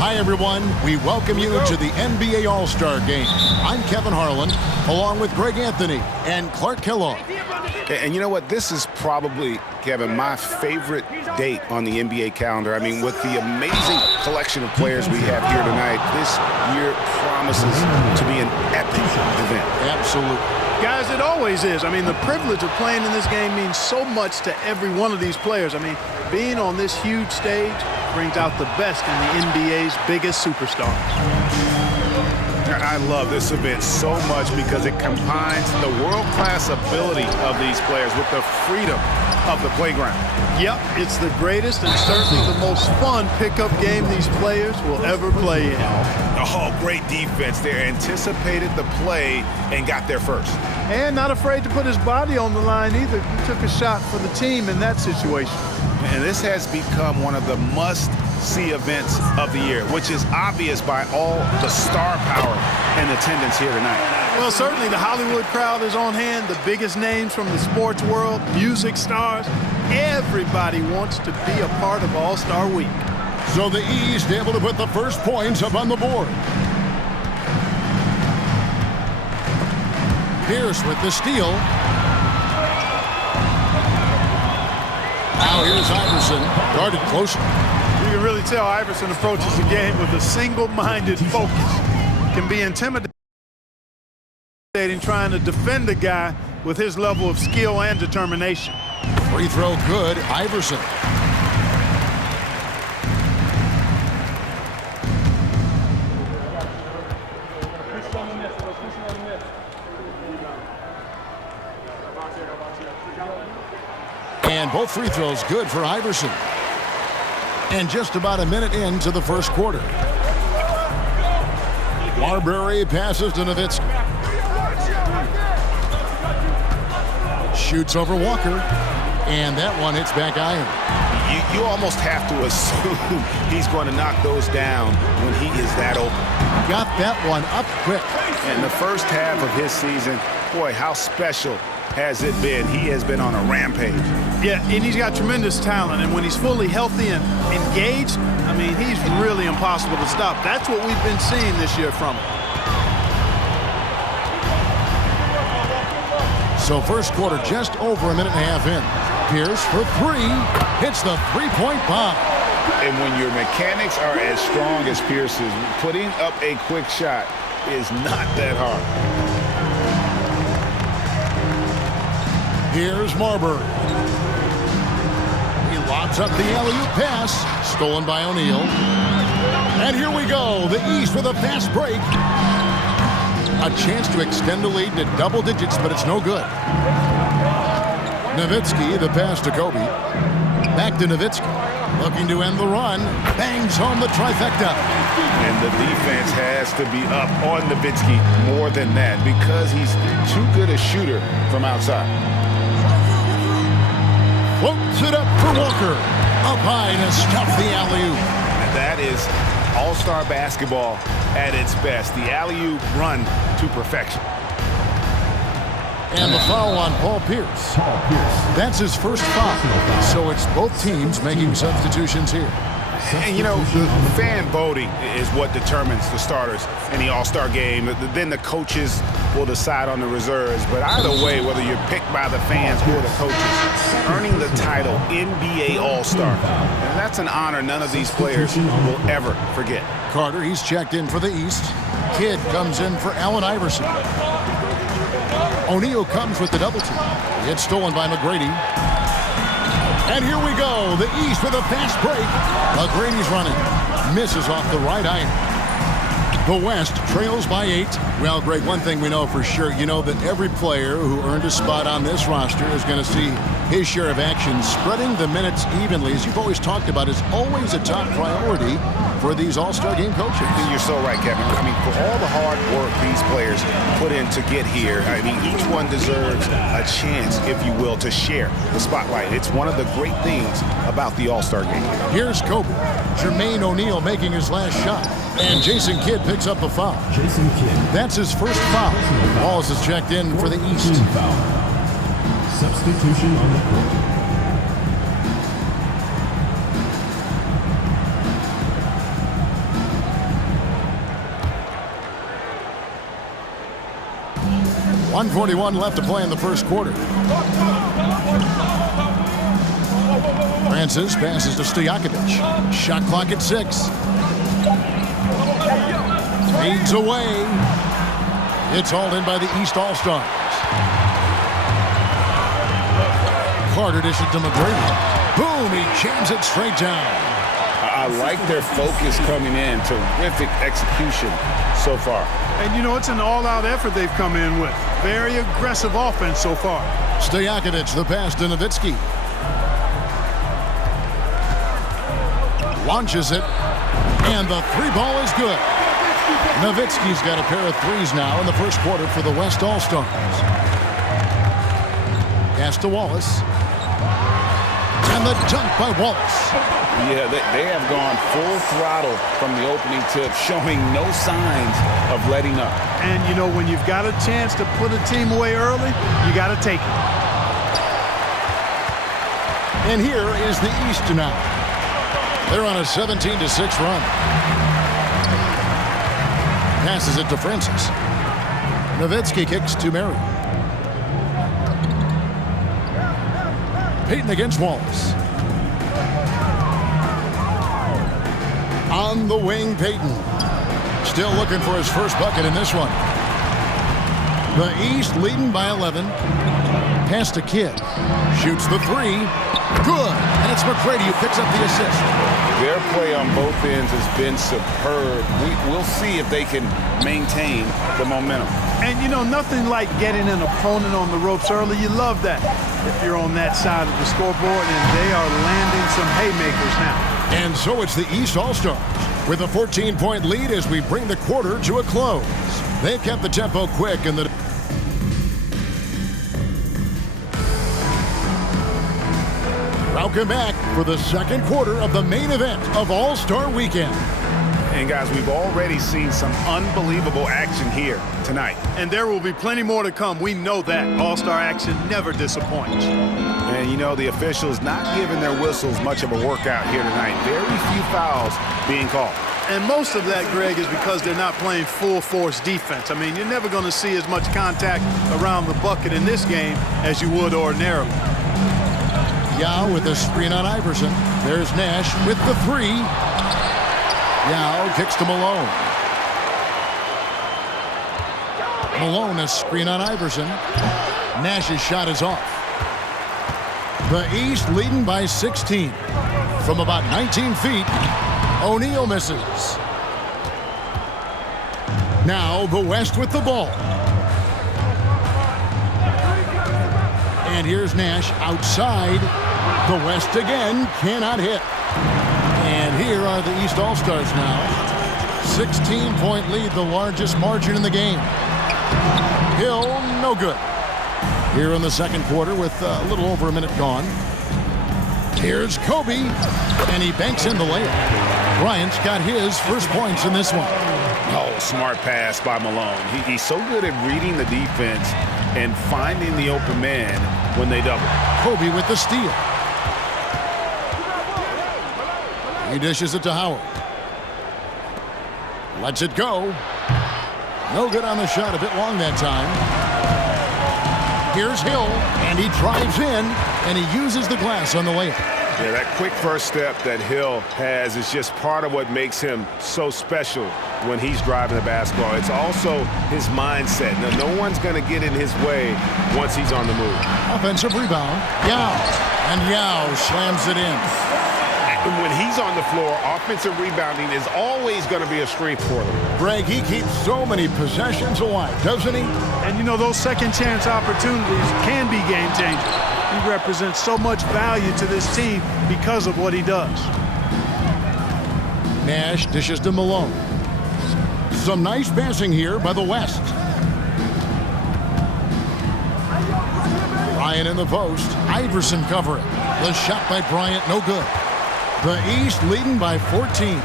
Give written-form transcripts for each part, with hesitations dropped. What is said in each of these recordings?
Hi, everyone. We welcome you to the NBA All-Star Game. I'm Kevin Harlan, along with Greg Anthony and Clark Kellogg. And you know what? This is probably, Kevin, my favorite date on the NBA calendar. I mean, with the amazing collection of players we have here tonight, this year promises to be an epic event. Absolutely. Guys, it always is. I mean, the privilege of playing in this game means so much to every one of these players. I mean, being on this huge stage brings out the best in the NBA's biggest superstars. I love this event so much because it combines the world-class ability of these players with the freedom of the playground. Yep, it's the greatest and certainly the most fun pickup game these players will ever play in. Oh, great defense there. Anticipated the play and got there first. And not afraid to put his body on the line either. He took a shot for the team in that situation. And this has become one of the must-see events of the year, which is obvious by all the star power and attendance here tonight. Well, certainly the Hollywood crowd is on hand, the biggest names from the sports world, music stars. Everybody wants to be a part of All-Star Week. So the East able to put the first points up on the board. Pierce with the steal. Now here's Iverson, guarded closer. You can really tell Iverson approaches the game with a single-minded focus. Can be intimidating trying to defend a guy with his level of skill and determination. Free throw good, Iverson. And both free throws good for Iverson. And just about a minute into the first quarter. Marbury passes to Nowitzki. Shoots over Walker. And that one hits back iron. You almost have to assume he's going to knock those down when he is that open. Got that one up quick. And the first half of his season, boy, how special has it been? He has been on a rampage. Yeah, and he's got tremendous talent. And when he's fully healthy and engaged, I mean, he's really impossible to stop. That's what we've been seeing this year from him. So first quarter just over a minute and a half in. Pierce for three. Hits the three-point bomb. And when your mechanics are as strong as Pierce's, putting up a quick shot is not that hard. Here's Marbury. He lobs up the alley-oop pass. Stolen by O'Neal. And here we go. The East with a fast break. A chance to extend the lead to double digits, but it's no good. Nowitzki, the pass to Kobe. Back to Nowitzki. Looking to end the run. Bangs home the trifecta. And the defense has to be up on Nowitzki more than that because he's too good a shooter from outside. Floats it up for Walker. Up high to stuff the alley-oop. And that is all-star basketball at its best. The alley-oop run to perfection. And the foul on Paul Pierce. That's his first foul. So it's both teams making substitutions here. And, you know, fan voting is what determines the starters in the All-Star game. Then the coaches will decide on the reserves. But either way, whether you're picked by the fans or the coaches, earning the title NBA All-Star, and that's an honor none of these players will ever forget. Carter, he's checked in for the East. Kidd comes in for Allen Iverson. O'Neal comes with the double team. It's stolen by McGrady. And here we go. The East with a fast break. McGrady's running. Misses off the right iron. The West trails by 8. Well, Greg, one thing we know for sure, you know that every player who earned a spot on this roster is going to see his share of action. Spreading the minutes evenly, as you've always talked about, is always a top priority for these All-Star game coaches. And you're so right, Kevin. I mean, for all the hard work these players put in to get here, I mean, each one deserves a chance, if you will, to share the spotlight. It's one of the great things about the All-Star game. Here's Kobe. Jermaine O'Neal making his last shot. And Jason Kidd picks up the foul. Jason Kidd. That's his first foul. Walls is checked in for the East. Substitution on the court. 1:41 left to play in the first quarter. Francis passes to Stojakovic. Shot clock at 6. Fades away. It's hauled in by the East All-Stars. Carter dishes to McGrady. Boom, he jams it straight down. I like their focus coming in. Terrific execution so far. And, you know, it's an all-out effort they've come in with. Very aggressive offense so far. Stojakovic, the pass to Nowitzki. Launches it, and the 3-ball is good. Nowitzki's got a pair of threes now in the first quarter for the West All-Stars. Pass to Wallace. And the dunk by Wallace. Yeah, they have gone full throttle from the opening tip, showing no signs of letting up. And, you know, when you've got a chance to put a team away early, you got to take it. And here is the East now. They're on a 17-6 run. Passes it to Francis. Nowitzki kicks to Mary. Payton against Wallace. On the wing, Payton. Still looking for his first bucket in this one. The East leading by 11. Pass to Kidd. Shoots the 3. Good. And it's McGrady who picks up the assist. Their play on both ends has been superb. We'll see if they can maintain the momentum. And, you know, nothing like getting an opponent on the ropes early. You love that if you're on that side of the scoreboard, and they are landing some haymakers now. And so it's the East All-Stars with a 14-point lead as we bring the quarter to a close. They've kept the tempo quick and the... Welcome back for the second quarter of the main event of All-Star Weekend. And guys, we've already seen some unbelievable action here tonight. And there will be plenty more to come. We know that. All-Star action never disappoints. And, you know, the officials not giving their whistles much of a workout here tonight. Very few fouls being called. And most of that, Greg, is because they're not playing full-force defense. I mean, you're never going to see as much contact around the bucket in this game as you would ordinarily. Yao with a screen on Iverson. There's Nash with the 3. Yao kicks to Malone. Malone, a screen on Iverson. Nash's shot is off. The East leading by 16. From about 19 feet, O'Neal misses. Now the West with the ball. And here's Nash outside. The West again cannot hit. And here are the East All-Stars now. 16-point lead, the largest margin in the game. Hill, no good. Here in the second quarter with a little over a minute gone. Here's Kobe, and he banks in the layup. Bryant's got his first points in this one. Oh, smart pass by Malone. He's so good at reading the defense and finding the open man when they double. Kobe with the steal. He dishes it to Howard. Lets it go. No good on the shot. A bit long that time. Here's Hill, and he drives in, and he uses the glass on the layup. Yeah, that quick first step that Hill has is just part of what makes him so special when he's driving the basketball. It's also his mindset. Now, no one's going to get in his way once he's on the move. Offensive rebound. Yao. And Yao slams it in. When he's on the floor, offensive rebounding is always going to be a strength for them. Greg, he keeps so many possessions alive, doesn't he? And, you know, those second chance opportunities can be game changers. He represents so much value to this team because of what he does. Nash dishes to Malone. Some nice passing here by the West. Bryant in the post. Iverson covering. The shot by Bryant, no good. The East leading by 14.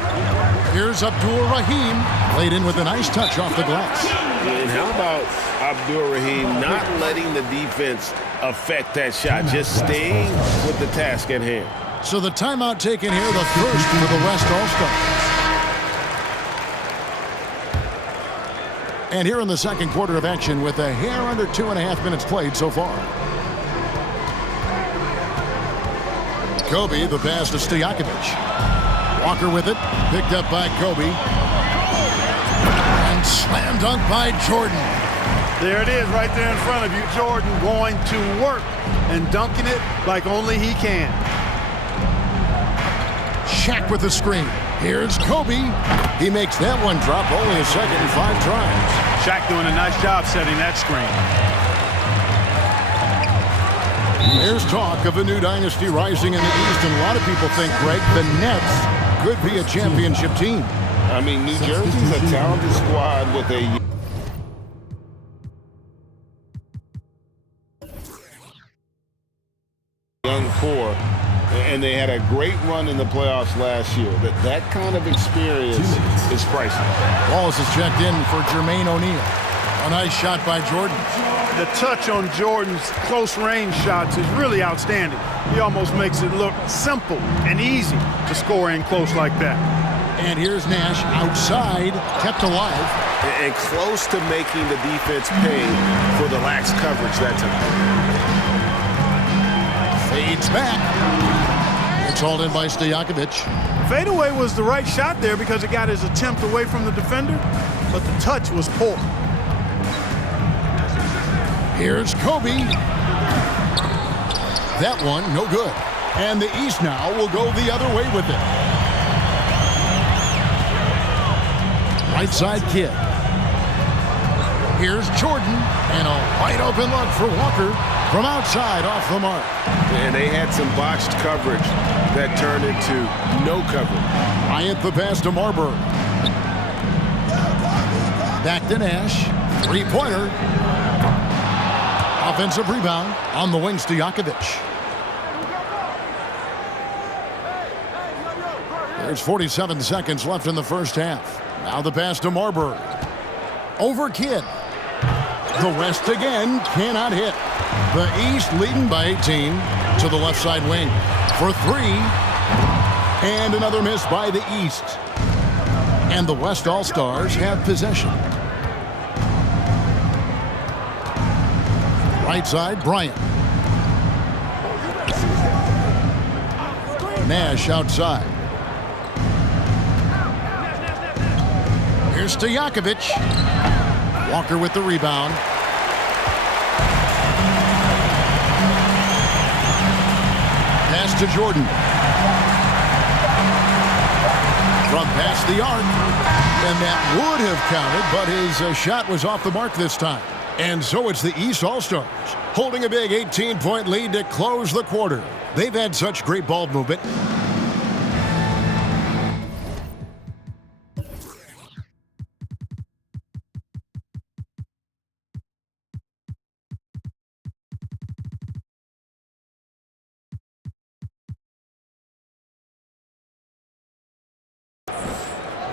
Here's Abdul-Rahim. Laid in with a nice touch off the glass. And how about Abdul-Rahim not letting the defense affect that shot, just staying with the task at hand. So the timeout taken here, the first for the West All-Stars. And here in the second quarter of action with a hair under 2.5 minutes played so far. Kobe, the pass to Stojakovic. Walker with it, picked up by Kobe. And slam dunk by Jordan. There it is right there in front of you. Jordan going to work and dunking it like only he can. Shaq with the screen. Here's Kobe. He makes that one drop, only a second and 5 tries. Shaq doing a nice job setting that screen. There's talk of a new dynasty rising in the East, and a lot of people think, Greg, the Nets could be a championship team. I mean, New Jersey's a talented squad with a young core, and they had a great run in the playoffs last year. That kind of experience is priceless. Wallace is checked in for Jermaine O'Neal. A nice shot by Jordan. The touch on Jordan's close-range shots is really outstanding. He almost makes it look simple and easy to score in close like that. And here's Nash outside, kept alive. And close to making the defense pay for the lax coverage that time. Fades back. It's hauled in by Stojakovic. Fadeaway was the right shot there because it got his attempt away from the defender, but the touch was poor. Here's Kobe. That one, no good. And the East now will go the other way with it. Right side Kidd. Here's Jordan, and a wide open look for Walker from outside off the mark. And they had some botched coverage that turned into no coverage. Bryant the pass to Marbury. Back to Nash. Three-pointer. Offensive rebound on the wings to Stojakovic. There's 47 seconds left in the first half. Now the pass to Marbury. Over Kidd. The West again cannot hit. The East leading by 18 to the left side wing for 3. And another miss by the East. And the West All-Stars have possession. Right side, Bryant. Nash outside. Here's Stojakovic. Walker with the rebound. Pass to Jordan. From past the arc. And that would have counted, but his shot was off the mark this time. And so it's the East All-Stars holding a big 18-point lead to close the quarter. They've had such great ball movement.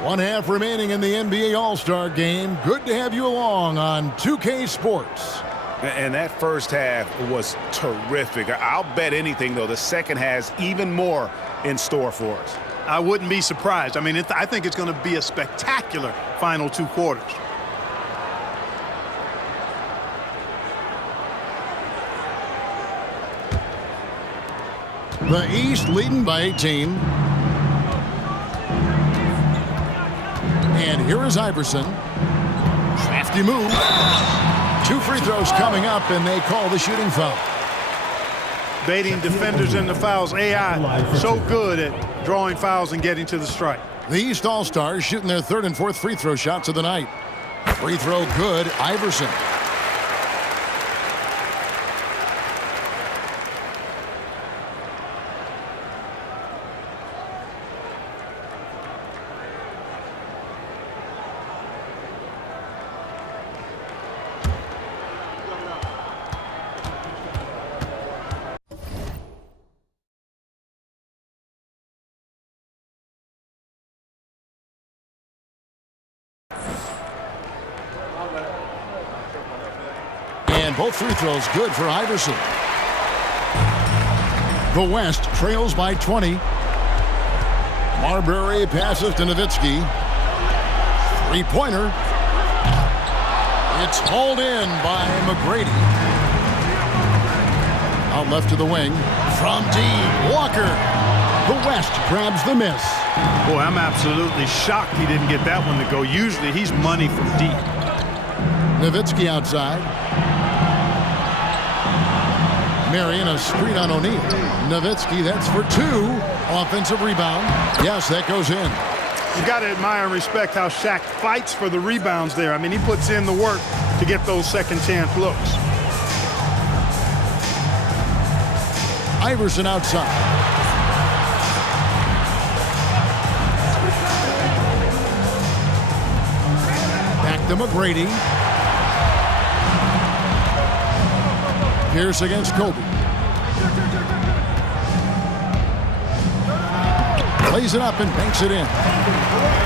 One half remaining in the NBA All-Star game. Good to have you along on 2K Sports. And that first half was terrific. I'll bet anything, though, the second has even more in store for us. I wouldn't be surprised. I mean, I think it's going to be a spectacular final 2 quarters. The East leading by 18. And here is Iverson. Crafty move. 2 free throws coming up, and they call the shooting foul. Baiting defenders into fouls. AI so good at drawing fouls and getting to the strike. The East All-Stars shooting their 3rd and 4th free throw shots of the night. Free throw good, Iverson. And both free throws good for Iverson. The West trails by 20. Marbury passes to Nowitzki. Three-pointer. It's hauled in by McGrady. Out left to the wing. From deep, Walker. The West grabs the miss. Boy, I'm absolutely shocked he didn't get that one to go. Usually he's money from deep. Nowitzki outside. Marion, a screen on O'Neal. Nowitzki, that's for 2. Offensive rebound. Yes, that goes in. You got to admire and respect how Shaq fights for the rebounds there. I mean, he puts in the work to get those second chance looks. Iverson outside. Back to McGrady. Pierce against Kobe. Lays it up and banks it in.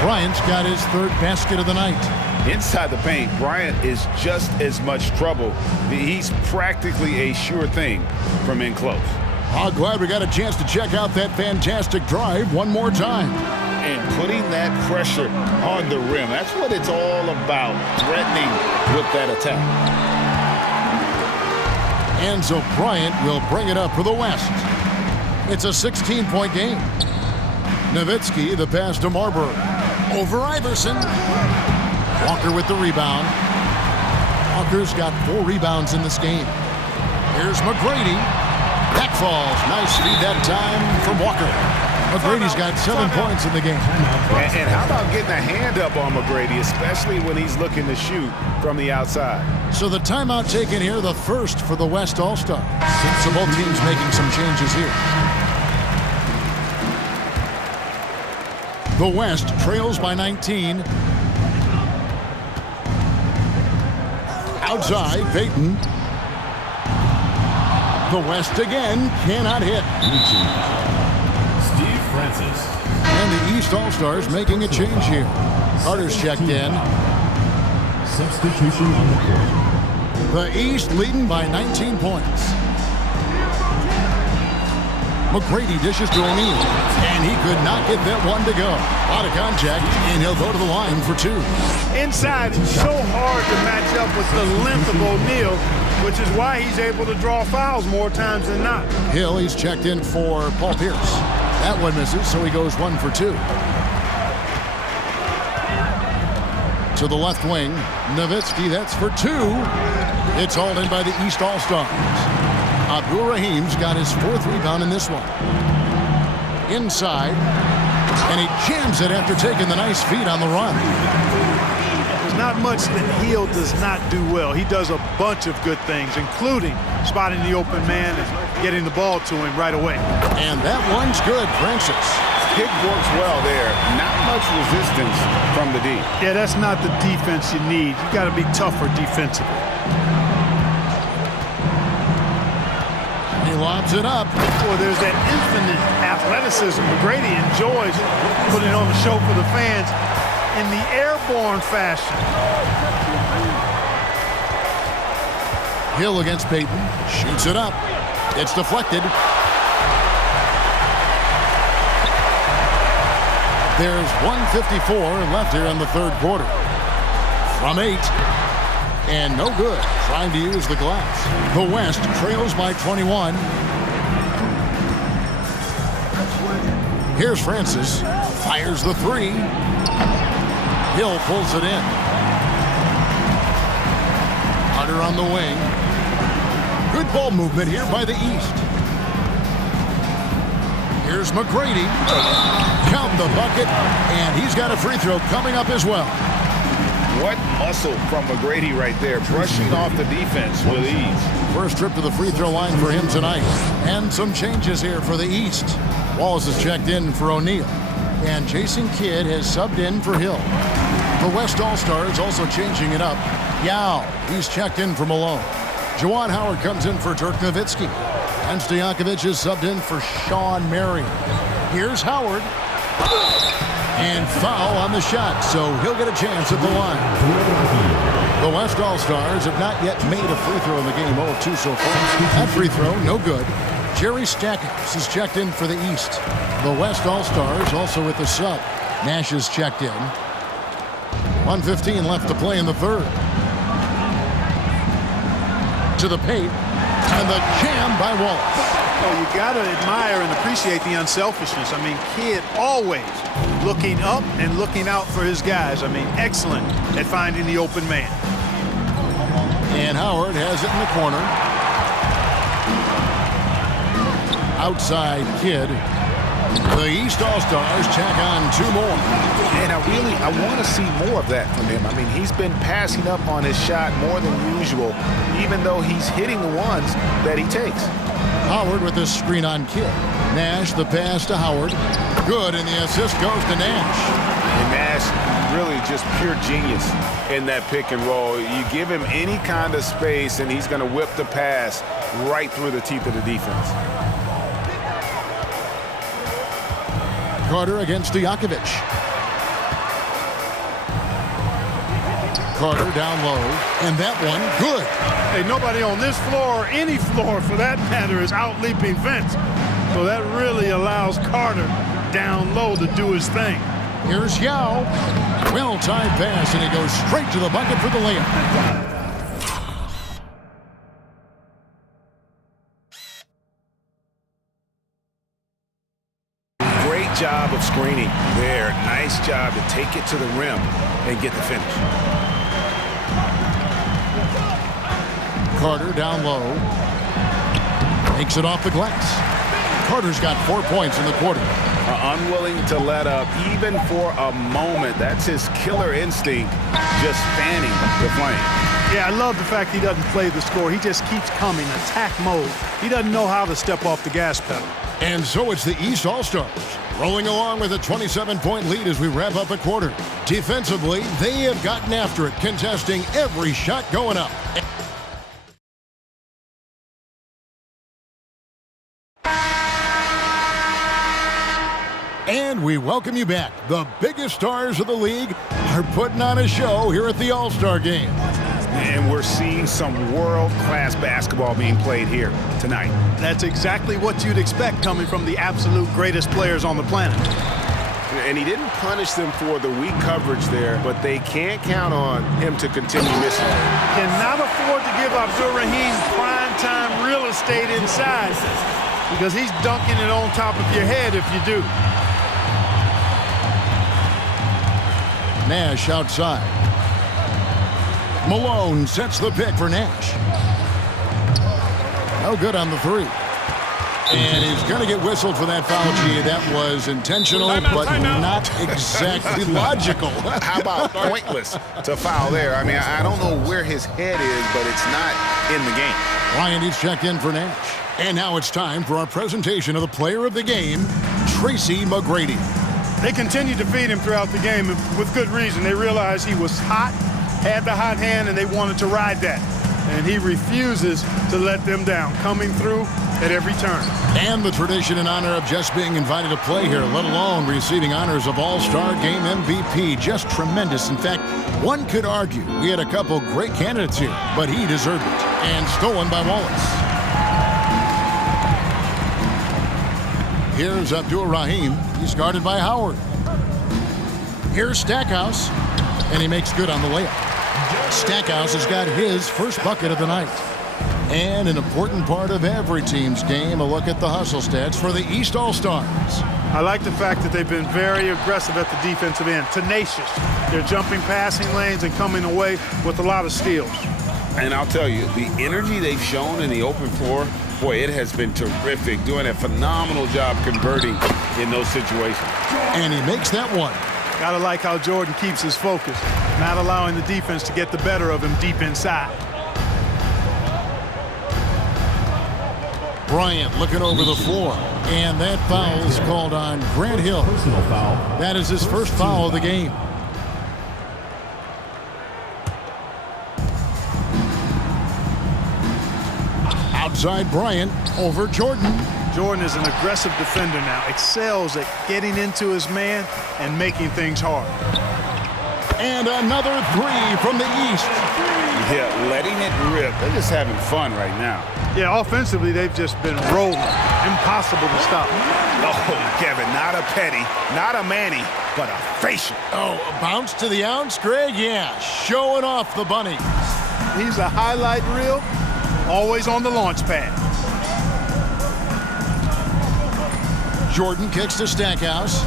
Bryant's got his 3rd basket of the night. Inside the paint, Bryant is just as much trouble. He's practically a sure thing from in close. Oh, glad we got a chance to check out that fantastic drive one more time. And putting that pressure on the rim. That's what it's all about, threatening with that attack. And so Bryant will bring it up for the West. It's a 16-point game. Nowitzki, the pass to Marbury. Over Iverson. Walker with the rebound. Walker's got 4 rebounds in this game. Here's McGrady. That falls. Nice feed that time from Walker. McGrady's got 7 points in the game. And how about getting a hand up on McGrady, especially when he's looking to shoot from the outside? So the timeout taken here, the first for the West All-Star. So both teams making some changes here. The West trails by 19. Outside, Payton. The West again cannot hit. Steve Francis. And the East All-Stars making a change here. Carter's checked in. Substitution on the court. The East leading by 19 points. McGrady dishes to O'Neal, and he could not get that one to go. A lot of contact, and he'll go to the line for 2. Inside, it's so hard to match up with the length of O'Neal, which is why he's able to draw fouls more times than not. Hill, he's checked in for Paul Pierce. That one misses, so he goes 1 for 2. To the left wing, Nowitzki, that's for 2. It's hauled in by the East All-Stars. Abdul Rahim's got his 4th rebound in this one. Inside, and he jams it after taking the nice feed on the run. There's not much that Hill does not do well. He does a bunch of good things, including spotting the open man and getting the ball to him right away. And that one's good, Francis. Pick works well there. Not much resistance from the D. Yeah, that's not the defense you need. You got to be tougher defensively. He lobs it up. Well, there's that infinite athleticism McGrady enjoys putting on the show for the fans in the airborne fashion. Hill against Payton. Shoots it up. It's deflected. There's 1:54 left here in the 3rd quarter. From 8. And no good. Trying to use the glass. The West trails by 21. Here's Francis. Fires the 3. Hill pulls it in. Carter on the wing. Good ball movement here by the East. Here's McGrady. Count the bucket. And he's got a free throw coming up as well. What muscle from McGrady right there, brushing off the defense with ease. First trip to the free throw line for him tonight. And some changes here for the East. Wallace has checked in for O'Neal. And Jason Kidd has subbed in for Hill. The West All-Stars also changing it up. Yao, he's checked in for Malone. Juwan Howard comes in for Dirk Nowitzki. And Stojakovic is subbed in for Sean Marion. Here's Howard. And foul on the shot, so he'll get a chance at the line. The West All-Stars have not yet made a free throw in the game. 0-2 so far. That free throw, no good. Jerry Stackhouse is checked in for the East. The West All-Stars also with the sub. Nash is checked in. 1:15 left to play in the 3rd. into the paint. And the jam by Wallace. Oh, you got to admire and appreciate the unselfishness. I mean, Kidd always looking up and looking out for his guys. I mean, excellent at finding the open man. And Howard has it in the corner. Outside Kidd. The East All-Stars check on 2 more. And I want to see more of that from him. I mean, he's been passing up on his shot more than usual, even though he's hitting the ones that he takes. Howard with the screen on Kidd. Nash the pass to Howard. Good, and the assist goes to Nash. And Nash really just pure genius in that pick and roll. You give him any kind of space, and he's going to whip the pass right through the teeth of the defense. Carter against Stojakovic. Carter down low, and that one, good. Hey, nobody on this floor, or any floor for that matter, is out-leaping Vince. So that really allows Carter down low to do his thing. Here's Yao. Well-timed pass, and he goes straight to the bucket for the layup. Job of screening there. Nice job to take it to the rim and get the finish. Carter down low. Takes it off the glass. Carter's got 4 points in the quarter. Unwilling to let up even for a moment. That's his killer instinct, just fanning the flame. Yeah, I love the fact he doesn't play the score. He just keeps coming, attack mode. He doesn't know how to step off the gas pedal. And so it's the East All-Stars rolling along with a 27-point lead as we wrap up a quarter. Defensively, they have gotten after it, contesting every shot going up. And we welcome you back. The biggest stars of the league are putting on a show here at the All-Star Game. And we're seeing some world-class basketball being played here tonight. That's exactly what you'd expect coming from the absolute greatest players on the planet. And he didn't punish them for the weak coverage there, but they can't count on him to continue missing. Cannot afford to give Abdur-Rahim prime-time real estate inside because he's dunking it on top of your head if you do. Nash outside. Malone sets the pick for Nash. No good on the 3. And he's going to get whistled for that foul, G. That was intentional, but not exactly logical. How about pointless to foul there? I mean, I don't know where his head is, but it's not in the game. Ryan is checked in for Nash. And now it's time for our presentation of the player of the game, Tracy McGrady. They continued to feed him throughout the game, and with good reason. They realized he was hot, had the hot hand, and they wanted to ride that. And he refuses to let them down, coming through at every turn. And the tradition and honor of just being invited to play here, let alone receiving honors of All-Star Game MVP. Just tremendous. In fact, one could argue we had a couple great candidates here, but he deserved it. And stolen by Wallace. Here's Abdur-Rahim. He's guarded by Howard. Here's Stackhouse, and he makes good on the layup. Stackhouse has got his first bucket of the night. And an important part of every team's game, a look at the hustle stats for the East All-Stars. I like the fact that they've been very aggressive at the defensive end, tenacious. They're jumping passing lanes and coming away with a lot of steals. And I'll tell you, the energy they've shown in the open floor, boy, it has been terrific, doing a phenomenal job converting in those situations. And he makes that one. Gotta like how Jordan keeps his focus, not allowing the defense to get the better of him deep inside. Bryant looking over the floor, and that foul is called on Grant Hill. Personal foul. That is his first foul of the game. Outside Bryant over Jordan. Jordan is an aggressive defender now, excels at getting into his man and making things hard. And another 3 from the East. Yeah, letting it rip. They're just having fun right now. Yeah, offensively, they've just been rolling. Impossible to stop. Oh, Kevin, not a Petty, not a Manny, but a facial. Oh, a bounce to the ounce, Greg? Yeah, showing off the bunny. He's a highlight reel always on the launch pad. Jordan kicks to Stackhouse.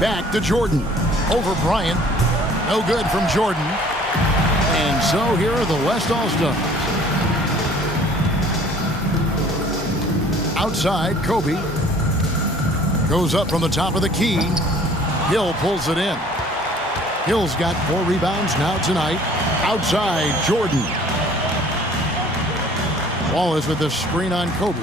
Back to Jordan. Over Bryant. No good from Jordan. And so here are the West All-Stars. Outside, Kobe. Goes up from the top of the key. Hill pulls it in. Hill's got 4 rebounds now tonight. Outside, Jordan. Wallace with the screen on Kobe.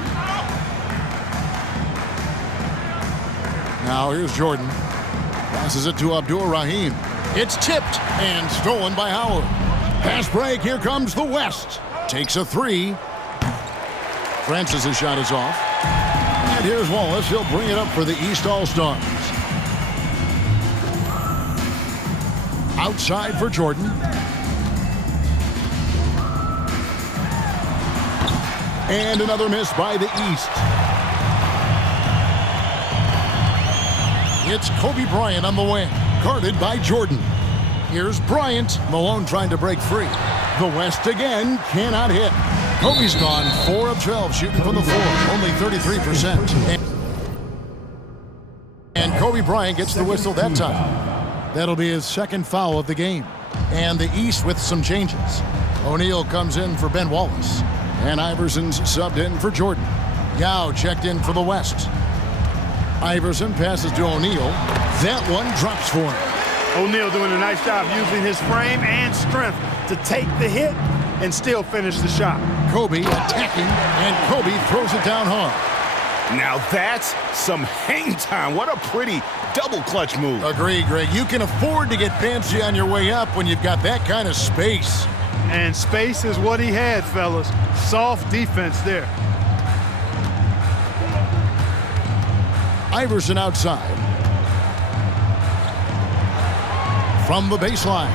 Now here's Jordan. Passes it to Abdur-Rahim. It's tipped and stolen by Howard. Pass break. Here comes the West. Takes a 3. Francis' shot is off. And here's Wallace. He'll bring it up for the East All-Stars. Outside for Jordan. And another miss by the East. It's Kobe Bryant on the wing, guarded by Jordan. Here's Bryant. Malone trying to break free. The West again cannot hit. Kobe's gone 4 of 12 shooting from the floor, only 33%. And Kobe Bryant gets the whistle that time. That'll be his second foul of the game. And the East with some changes. O'Neal comes in for Ben Wallace. And Iverson's subbed in for Jordan. Yao checked in for the West. Iverson passes to O'Neal. That one drops for him. O'Neal doing a nice job using his frame and strength to take the hit and still finish the shot. Kobe attacking, and Kobe throws it down hard. Now that's some hang time. What a pretty double clutch move. Agree, Greg. You can afford to get fancy on your way up when you've got that kind of space. And space is what he had, fellas. Soft defense there. Iverson outside. From the baseline.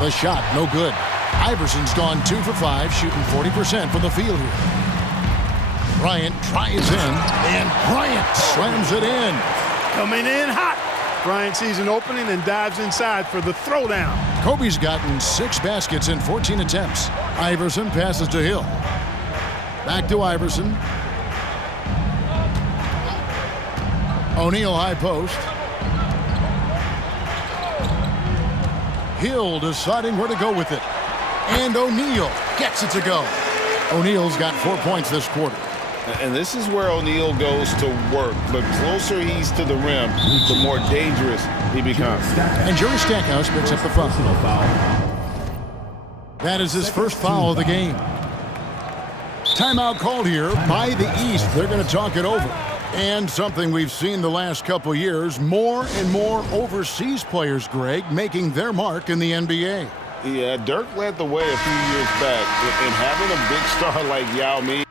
The shot, no good. Iverson's gone 2 for 5, shooting 40% from the field here. Bryant tries in, and Bryant slams it in. Coming in hot. Bryant sees an opening and dives inside for the throwdown. Kobe's gotten 6 baskets in 14 attempts. Iverson passes to Hill. Back to Iverson. O'Neal high post. Hill deciding where to go with it. And O'Neal gets it to go. O'Neal's got 4 points this quarter. And this is where O'Neal goes to work. The closer he's to the rim, the more dangerous he becomes. And Jerry Stackhouse picks up the foul. That is his first foul of the game. Timeout called here by the East. They're going to talk it over. And something we've seen the last couple years, more and more overseas players, Greg, making their mark in the NBA. Yeah, Dirk led the way a few years back, and having a big star like Yao Ming